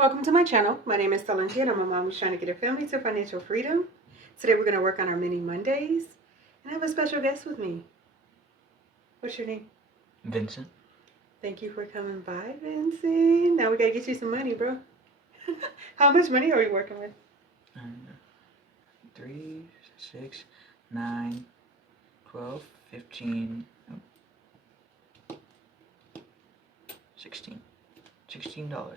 Welcome to my channel. My name is Silynthia and I'm a mom who's trying to get her family to financial freedom. Today we're going to work on our mini Mondays and I have a special guest with me. What's your name? Vincent. Thank you for coming by, Vincent. Now we got to get you some money, bro. How much money are we working with? 3, 6, 9, 12, 15, 16. $16.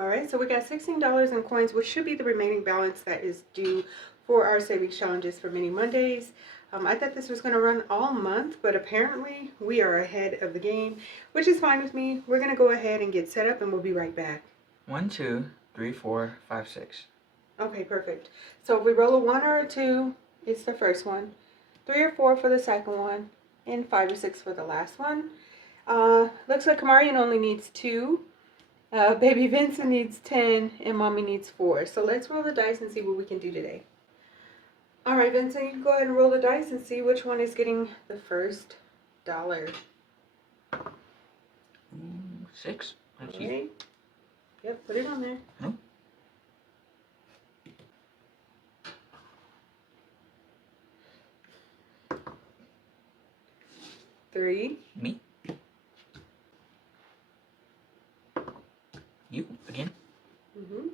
Alright, so we got $16 in coins, which should be the remaining balance that is due for our savings challenges for mini Mondays. I thought this was going to run all month, but apparently we are ahead of the game, which is fine with me. We're going to go ahead and get set up and we'll be right back. 1, 2, 3, 4, 5, 6. Okay, perfect. So if we roll a 1 or a 2, it's the first one. 3 or 4 for the second one. And 5 or 6 for the last one. Looks like Kamarian only needs 2. Baby Vincent needs 10 and Mommy needs 4. So let's roll the dice and see what we can do today. Alright, Vincent, you can go ahead and roll the dice and see which one is getting the first dollar. 6. Alright. Yep, put it on there. No. Three. Me. You again. Mm-hmm.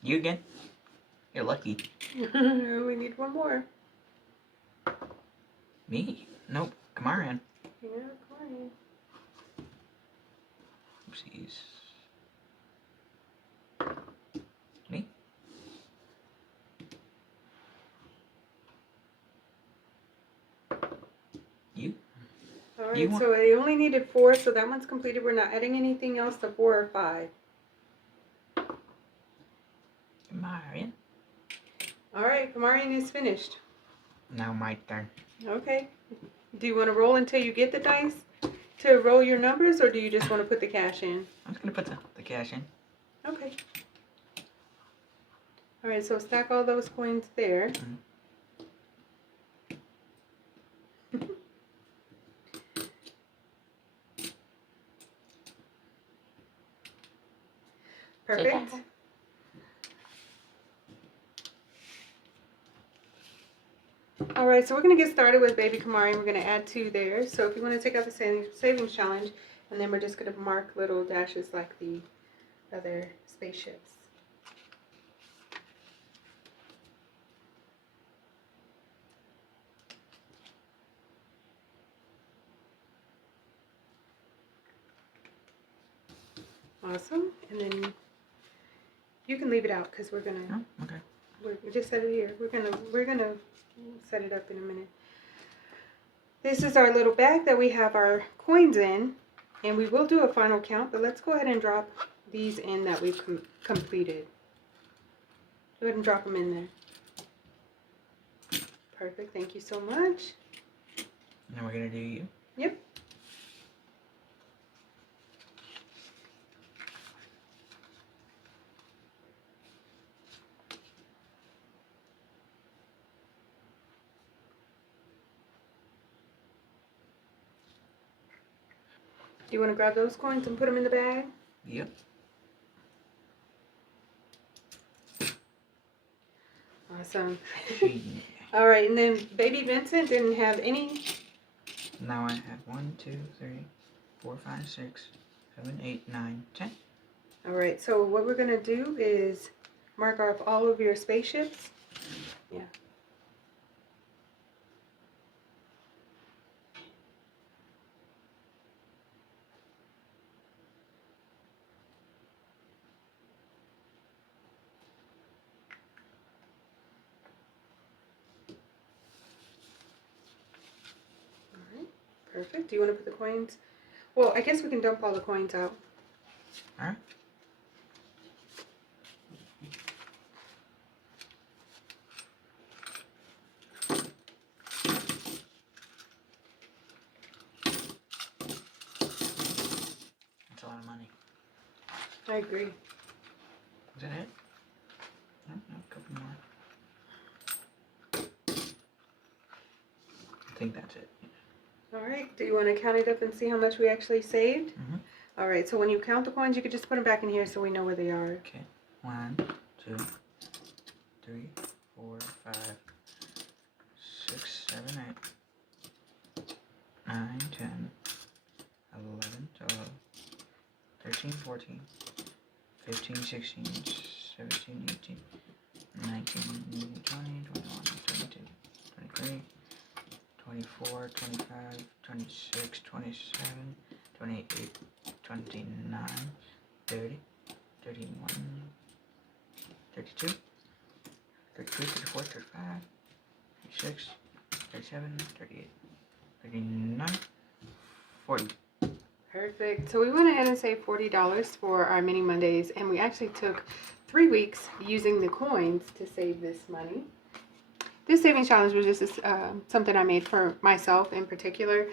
You again. You're lucky. We need one more. Me. Nope. Kamarian. Yeah, Kamarian. Oopsies. Me. You. Alright, so I only needed 4, so that one's completed. We're not adding anything else to 4 or 5. Kamarian. Alright, Kamarian is finished. Now my turn. Okay. Do you want to roll until you get the dice to roll your numbers, or do you just want to put the cash in? I'm just going to put the cash in. Okay. Alright, so stack all those coins there. Mm-hmm. Perfect. Alright, so we're going to get started with Baby Kamari. We're going to add 2 there. So if you want to take out the savings challenge, and then we're just going to mark little dashes like the other spaceships. Awesome. And then you can leave it out because we're going to... Oh, okay. We just set it here. We're gonna set it up in a minute. This is our little bag that we have our coins in, and we will do a final count, but let's go ahead and drop these in that we've completed. Go ahead and drop them in there. Perfect. Thank you so much. Now we're gonna do you. Yep. Do you want to grab those coins and put them in the bag? Yep. Awesome. All right, and then Baby Vincent didn't have any. Now I have 1, 2, 3, 4, 5, 6, 7, 8, 9, 10. All right, so what we're going to do is mark off all of your spaceships. Yeah. Perfect. Do you want to put the coins? Well, I guess we can dump all the coins out. Alright. That's a lot of money. I agree. Is that it? No, a couple more. I think that's it. All right. Do you want to count it up and see how much we actually saved? Mm-hmm. All right. So when you count the coins, you could just put them back in here so we know where they are. Okay. 1, 2, 3, 4, 5, 6, 7, 8, 9, 10, 11, 12, 13, 14, 15, 16, 17, 18, 19, 20, 21, 22, 23, 24, 25, 26, 27, 28, 29, 30, 31, 32, 33, 34, 35, 36, 37, 38, 39, 40. Perfect. So we went ahead and saved $40 for our mini Mondays, and we actually took 3 weeks using the coins to save this money. This savings challenge was just something I made for myself in particular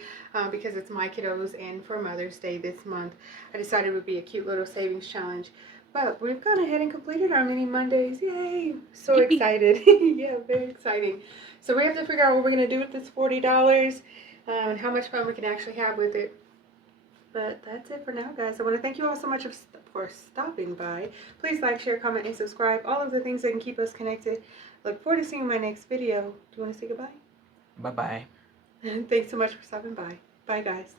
because it's my kiddos, and for Mother's Day this month, I decided it would be a cute little savings challenge. But we've gone ahead and completed our mini Mondays. Yay! So Yippee. excited. Yeah, very exciting. So we have to figure out what we're going to do with this $40 and how much fun we can actually have with it. But that's it for now, guys. I want to thank you all so much for stopping by. Please like, share, comment, and subscribe. All of the things that can keep us connected. Look forward to seeing you in my next video. Do you want to say goodbye? Bye-bye. Thanks so much for stopping by. Bye, guys.